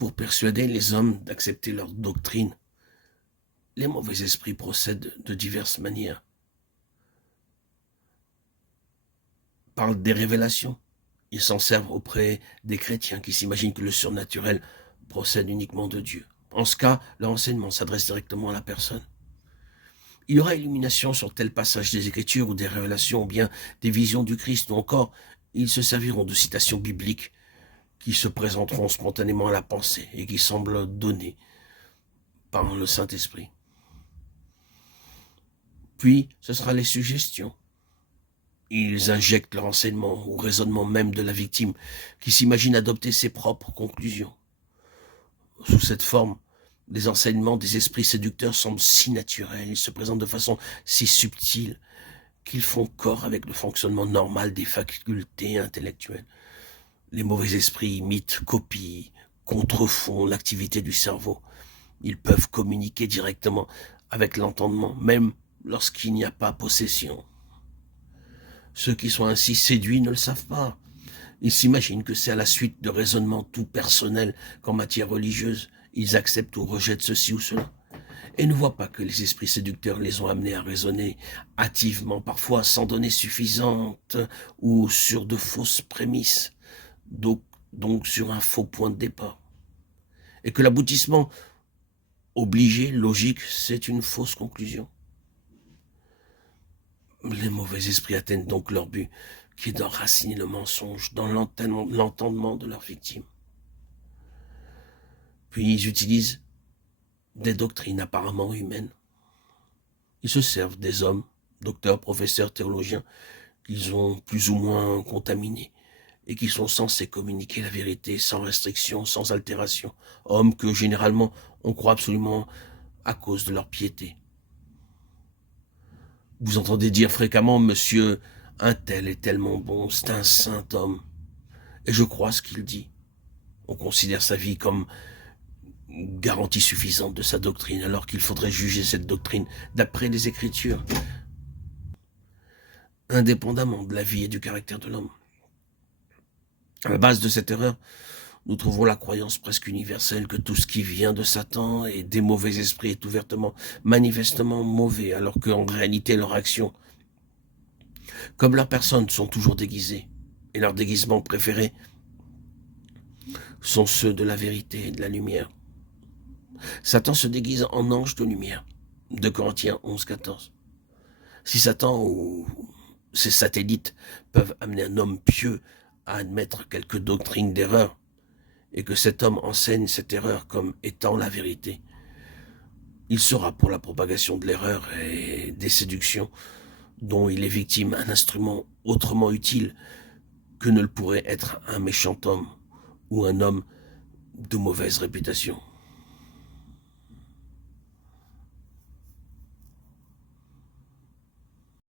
Pour persuader les hommes d'accepter leur doctrine, les mauvais esprits procèdent de diverses manières. Parlent des révélations. Ils s'en servent auprès des chrétiens qui s'imaginent que le surnaturel procède uniquement de Dieu. En ce cas, leur enseignement s'adresse directement à la personne. Il y aura illumination sur tel passage des Écritures ou des révélations, ou bien des visions du Christ, ou encore ils se serviront de citations bibliques qui se présenteront spontanément à la pensée et qui semblent données par le Saint-Esprit. Puis, ce sera les suggestions. Ils injectent leur enseignement ou raisonnement même de la victime qui s'imagine adopter ses propres conclusions. Sous cette forme, les enseignements des esprits séducteurs semblent si naturels, ils se présentent de façon si subtile qu'ils font corps avec le fonctionnement normal des facultés intellectuelles. Les mauvais esprits imitent, copient, contrefont l'activité du cerveau. Ils peuvent communiquer directement avec l'entendement, même lorsqu'il n'y a pas possession. Ceux qui sont ainsi séduits ne le savent pas. Ils s'imaginent que c'est à la suite de raisonnements tout personnels qu'en matière religieuse, ils acceptent ou rejettent ceci ou cela. Et ne voient pas que les esprits séducteurs les ont amenés à raisonner hâtivement, parfois sans données suffisantes ou sur de fausses prémices, donc sur un faux point de départ. Et que l'aboutissement obligé, logique, c'est une fausse conclusion. Les mauvais esprits atteignent donc leur but, qui est d'enraciner le mensonge dans l'entendement de leurs victimes. Puis ils utilisent des doctrines apparemment humaines. Ils se servent des hommes, docteurs, professeurs, théologiens, qu'ils ont plus ou moins contaminés et qui sont censés communiquer la vérité sans restriction, sans altération. Hommes que généralement on croit absolument à cause de leur piété. Vous entendez dire fréquemment, monsieur, un tel est tellement bon, c'est un saint homme. Et je crois ce qu'il dit. On considère sa vie comme garantie suffisante de sa doctrine, alors qu'il faudrait juger cette doctrine d'après les Écritures, indépendamment de la vie et du caractère de l'homme. À la base de cette erreur, nous trouvons la croyance presque universelle que tout ce qui vient de Satan et des mauvais esprits est ouvertement, manifestement mauvais, alors qu'en réalité leurs actions, comme leurs personnes sont toujours déguisées, et leurs déguisements préférés sont ceux de la vérité et de la lumière. Satan se déguise en ange de lumière. 2 Corinthiens 11, 14. Si Satan ou ses satellites peuvent amener un homme pieux à admettre quelques doctrines d'erreur, et que cet homme enseigne cette erreur comme étant la vérité, il sera pour la propagation de l'erreur et des séductions dont il est victime un instrument autrement utile que ne le pourrait être un méchant homme ou un homme de mauvaise réputation.